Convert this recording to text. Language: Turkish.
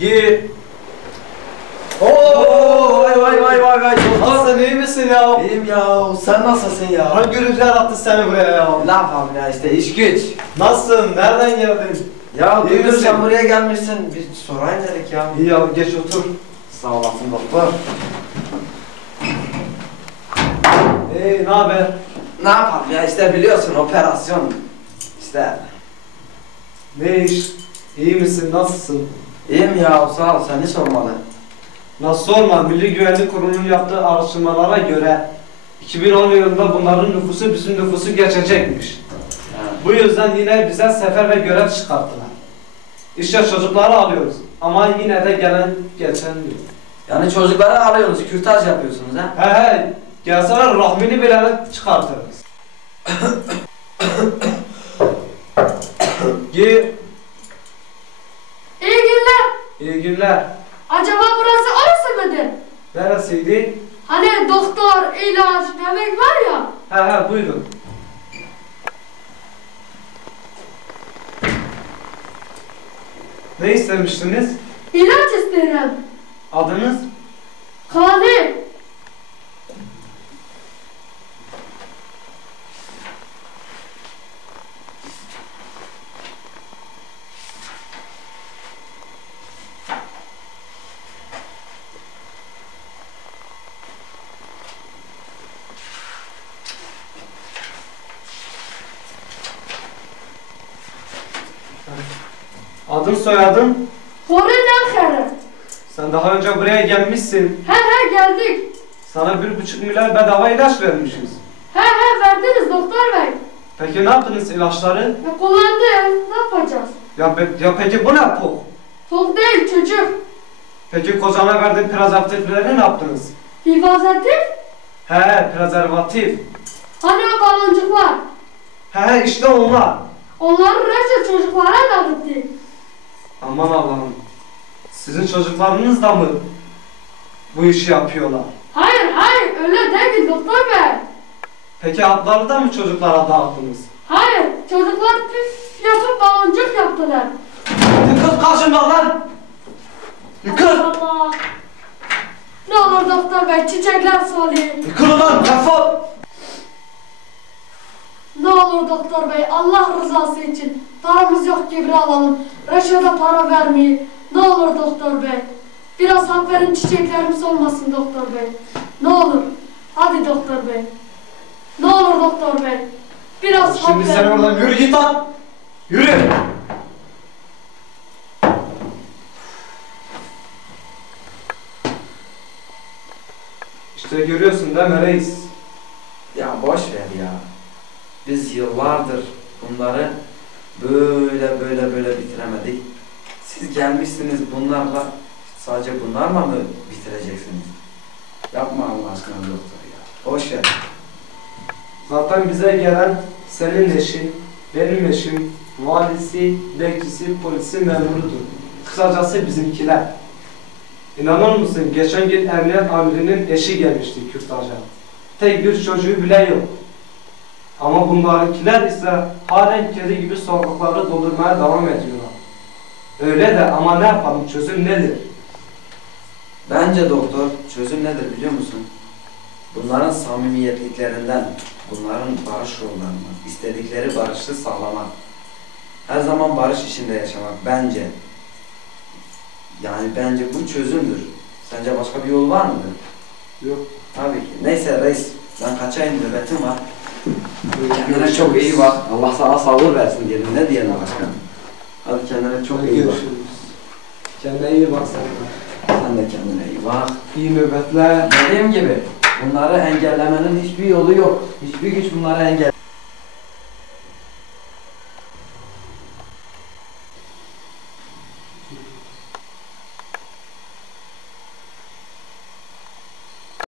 Gir. Oo, vay vay vay vay vay. Nasılsın iyi misin ya? İyiyim ya. Sen nasılsın ya? Hangi rüzgar attı seni buraya ya? Ne yapalım ya işte iş güç. Nasılsın? Nereden geldin? Ya İyi duydum misin? sen buraya gelmişsin. Bir sorayım dedik ya. İyi ya geç otur. Sağ olasın doktor. Ee ne haber? Ne yapalım ya işte biliyorsun operasyon. İşte Ne iş? İyi misin? Nasılsın? İyiyim ya sağ ol seni sormalı. Nasıl sorma Milli Güvenlik Kurulu'nun yaptığı araştırmalara göre 2010 yılında bunların nüfusu bizim nüfusu geçecekmiş. Bu yüzden yine bize sefer ve görev çıkarttılar. İşte çocukları alıyoruz ama yine de gelen geçen diyor. Yani çocukları alıyorsunuz, kürtaj yapıyorsunuz ha? He he gelseler rahmini bile çıkartırız. Gir. İyi günler. Günler. Acaba burası orası mıdır? Neresiydi? Hani doktor, ilaç, bebek var ya. He he buyurun. Ne istemiştiniz? İlaç isterim. Adınız? Kani. Adın soyadın? Hore Nelkere. Sen daha önce buraya gelmişsin. He he geldik. Sana bir buçuk milyar bedava ilaç vermişiz. He he verdiniz doktor bey. Peki ne yaptınız ilaçları? Ya kullandım. Ne yapacağız? Ya, pe- ya peki bu ne pok? Tok değil çocuk. Peki kocana verdiğin prezervatifleri ne yaptınız? Hifazetif. He prezervatif. Hani o baloncuklar. He he işte onlar. Onları reçel çocuklara dağıttı. Aman Allah'ım. Sizin çocuklarınız da mı bu işi yapıyorlar? Hayır hayır öyle değil doktor bey. Peki hapları da mı çocuklara dağıttınız? Hayır çocuklar püf yapıp baloncuk yaptılar. Yıkıl karşımdan lan! Yıkıl! Allah. Ne olur doktor bey çiçekler solayım. Yıkıl lan defol! Olur doktor bey Allah rızası için paramız yok gibi alalım. Reşo'da para vermeyin. Ne olur doktor bey. Biraz hap verin çiçeklerim solmasın doktor bey. Ne olur. Hadi doktor bey. Ne olur doktor bey. Biraz hap Şimdi sen oradan yürü git lan. Yürü. İşte görüyorsun değil mi reis? Ya boş ver. Biz yıllardır bunları böyle böyle böyle bitiremedik. Siz gelmişsiniz bunlarla sadece bunlarla mı bitireceksiniz? Yapma Allah aşkına doktor ya. Boş ver. Zaten bize gelen senin eşin, benim eşim, valisi, bekçisi, polisi memurudur. Kısacası bizimkiler. İnanır mısın geçen gün emniyet amirinin eşi gelmişti kürtaja. Tek bir çocuğu bile yok. Ama bunlarınkiler ise halen kedi gibi sokakları doldurmaya devam ediyorlar. Öyle de ama ne yapalım çözüm nedir? Bence doktor çözüm nedir biliyor musun? Bunların samimiyetliklerinden, bunların barış yollarından, istedikleri barışı sağlamak. Her zaman barış içinde yaşamak bence. Yani bence bu çözümdür. Sence başka bir yol var mıdır? Yok. Tabii ki. Neyse reis, ben kaçayım nöbetim var. Kendine çok iyi bak. Allah sana sabır versin diyelim. Ne diyelim başka? Hadi kendine çok iyi bak. Kendine iyi bak sen de. Sen de kendine iyi bak. İyi nöbetler. Dediğim gibi bunları engellemenin hiçbir yolu yok. Hiçbir güç bunları engellemez.